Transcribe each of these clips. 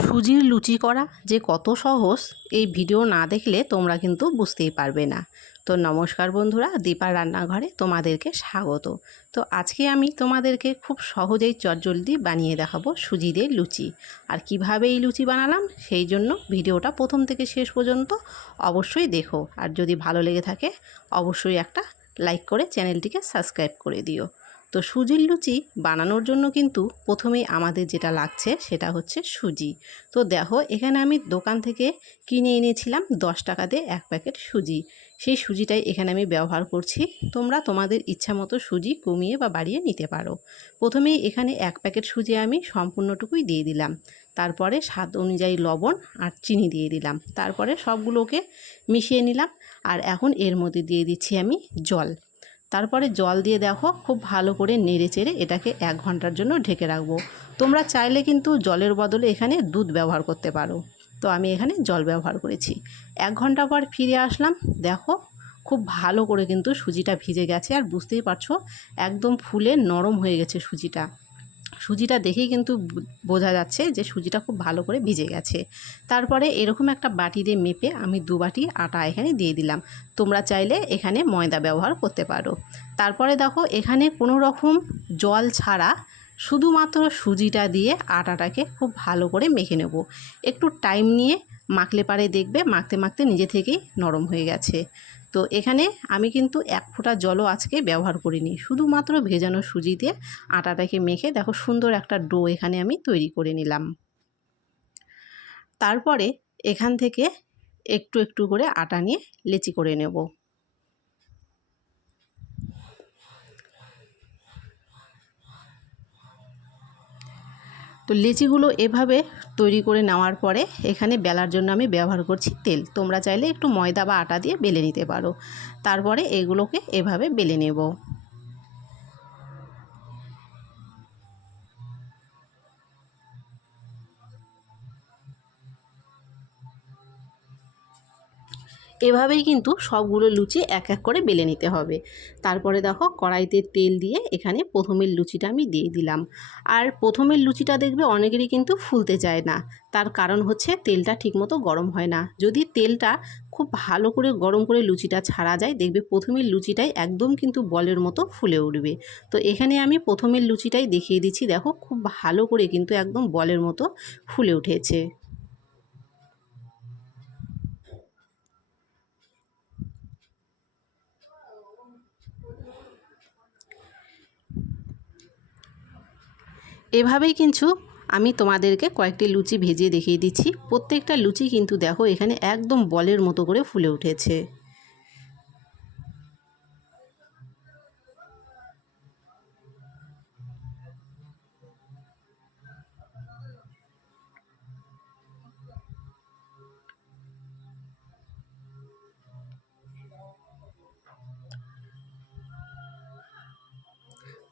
সুজির লুচি করা যে কত সহজ এই ভিডিও না দেখলে তোমরা কিন্তু বুঝতেই পারবে না। তো নমস্কার বন্ধুরা, দীপার রান্নাঘরে তোমাদেরকে স্বাগত। তো আজকে আমি তোমাদেরকে খুব সহজেই চটজলদি বানিয়ে দেখাবো সুজি দিয়ে লুচি। আর কিভাবে এই লুচি বানালাম সেই জন্য ভিডিওটা প্রথম থেকে শেষ পর্যন্ত অবশ্যই দেখো। আর যদি ভালো লেগে থাকে অবশ্যই একটা লাইক করে চ্যানেলটিকে সাবস্ক্রাইব করে দিও। তো সুজির লুচি বানানোর জন্য কিন্তু প্রথমেই আমাদের যেটা লাগছে সেটা হচ্ছে সুজি। তো দেখো এখানে আমি দোকান থেকে কিনে এনেছিলাম 10 টাকা দিয়ে 1 প্যাকেট সুজি। সেই সুজিটাই এখানে আমি ব্যবহার করছি। তোমরা তোমাদের ইচ্ছা মতো সুজি কমিয়ে বা বাড়িয়ে নিতে পারো। প্রথমেই এখানে 1 প্যাকেট সুজি আমি সম্পূর্ণটুকুই দিয়ে দিলাম। তারপরে স্বাদ অনুযায়ী লবণ আর চিনি দিয়ে দিলাম। তারপরে সবগুলোকে মিশিয়ে নিলাম। আর এখন এর মধ্যে দিয়ে দিচ্ছি আমি জল। তারপরে জল দিয়ে দেখো খুব ভালো করে নেড়ে চেড়ে এটাকে 1 ঘন্টার জন্য ঢেকে রাখবো। তোমরা চাইলে কিন্তু জলের বদলে এখানে দুধ ব্যবহার করতে পারো। তো আমি এখানে জল ব্যবহার করেছি। 1 ঘন্টা পর ফিরে আসলাম। দেখো খুব ভালো করে কিন্তু সুজিটা ভিজে গেছে, আর বুঝতেই পারছো একদম ফুলে নরম হয়ে গেছে সুজিটা। সুজিটা দেখেই কিন্তু বোঝা যাচ্ছে যে সুজিটা খুব ভালো করে ভিজে গেছে। তারপরে এরকম একটা বাটি দিয়ে মেপে আমি 2 বাটি আটা এখানে দিয়ে দিলাম। তোমরা চাইলে এখানে ময়দা ব্যবহার করতে পারো। তারপরে দেখো এখানে কোনো রকম জল ছাড়া শুধুমাত্র সুজিটা দিয়ে আটাটাকে খুব ভালো করে মেখে নেব। একটু টাইম নিয়ে মাখলে পারে দেখবে মাখতে মাখতে নিজে থেকেই নরম হয়ে গেছে। তো এখানে আমি কিন্তু 1 ফোঁটা জলও আজকে ব্যবহার করিনি, শুধুমাত্র ভেজানো সুজি দিয়ে আটাটাকে মেখে দেখো সুন্দর একটা ডো এখানে আমি তৈরি করে নিলাম। তারপরে এখান থেকে একটু একটু করে আটা নিয়ে লেচি করে নেব। তো লেচিগুলো এভাবে তৈরি করে নেওয়ার পরে এখানে বেলার জন্য আমি ব্যবহার করছি তেল। তোমরা চাইলে একটু ময়দা বা আটা দিয়ে বেলে নিতে পারো। তারপরে এগুলোকে এভাবে বেলে নেব। এভাবেই কিন্তু সবগুলো লুচি এক এক করে বেলে নিতে হবে। তারপরে দেখো কড়াইতে তেল দিয়ে এখানে প্রথমের লুচিটা আমি দিয়ে দিলাম। আর প্রথমের লুচিটা দেখবে অনেকেরই কিন্তু ফুলতে চায় না। তার কারণ হচ্ছে তেলটা ঠিকমতো গরম হয় না। যদি তেলটা খুব ভালো করে গরম করে লুচিটা ছাড়া যায় দেখবে প্রথমের লুচিটাই একদম কিন্তু বলের মতো ফুলে উঠবে। তো এখানে আমি প্রথমের লুচিটাই দেখিয়ে দিচ্ছি। দেখো খুব ভালো করে কিন্তু একদম বলের মতো ফুলে উঠেছে। এভাবেই কিন্তু আমি তোমাদেরকে কয়েকটি লুচি ভেজে দেখিয়ে দিচ্ছি। প্রত্যেকটা লুচি কিন্তু দেখো এখানে একদম বলের মতো করে ফুলে উঠেছে।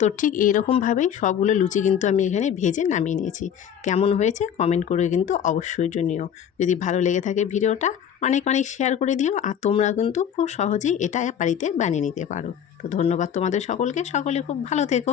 তো ঠিক এইরকমভাবেই সবগুলো লুচি কিন্তু আমি এখানে ভেজে নামিয়ে নিয়েছি। কেমন হয়েছে কমেন্ট করে কিন্তু অবশ্যই জানিও। যদি ভালো লেগে থাকে ভিডিওটা অনেক অনেক শেয়ার করে দিও। আর তোমরা কিন্তু খুব সহজেই এটা বাড়িতে বানিয়ে নিতে পারো। তো ধন্যবাদ তোমাদের সকলকে, সকলে খুব ভালো থেকো।